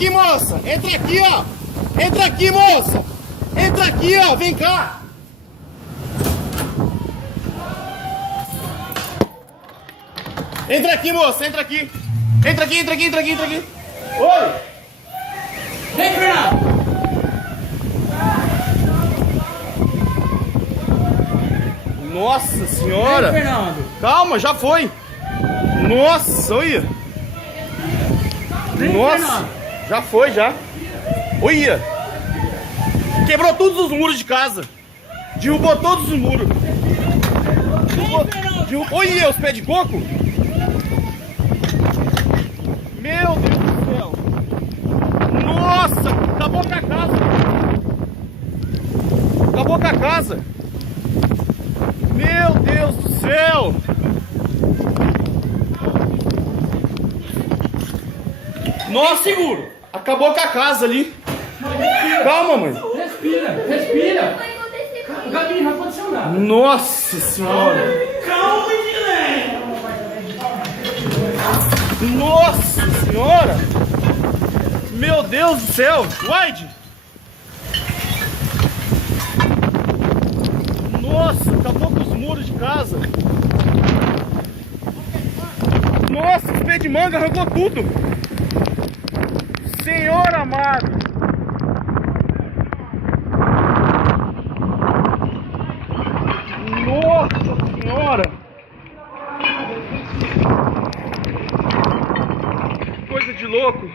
aqui, moça. Entra aqui, ó. Entra aqui, moça. Entra aqui, ó. Vem cá. Entra aqui, moça. Entra aqui. Entra aqui, entra aqui, entra aqui, entra aqui. Oi. Vem, Fernando. Nossa senhora. Vem, Fernando. Calma, já foi. Nossa, olha. Vem, Nossa, Fernando. já foi, já. Olha. Quebrou todos os muros de casa. Derrubou todos os muros. Olha os pés de coco. Meu Deus do céu. Nossa, acabou com a casa. Acabou com a casa. Meu Deus do céu. Nossa, seguro. Acabou com a casa ali. Calma, mãe. Respira, respira. Gabi, não vai acontecer nada. Nossa senhora. Calma, Guilherme. Nossa senhora. Meu Deus do céu. Wide. Nossa, acabou com os muros de casa. Nossa, os pés de manga arrancou tudo. Senhor amado. Nossa senhora. Coisa de louco.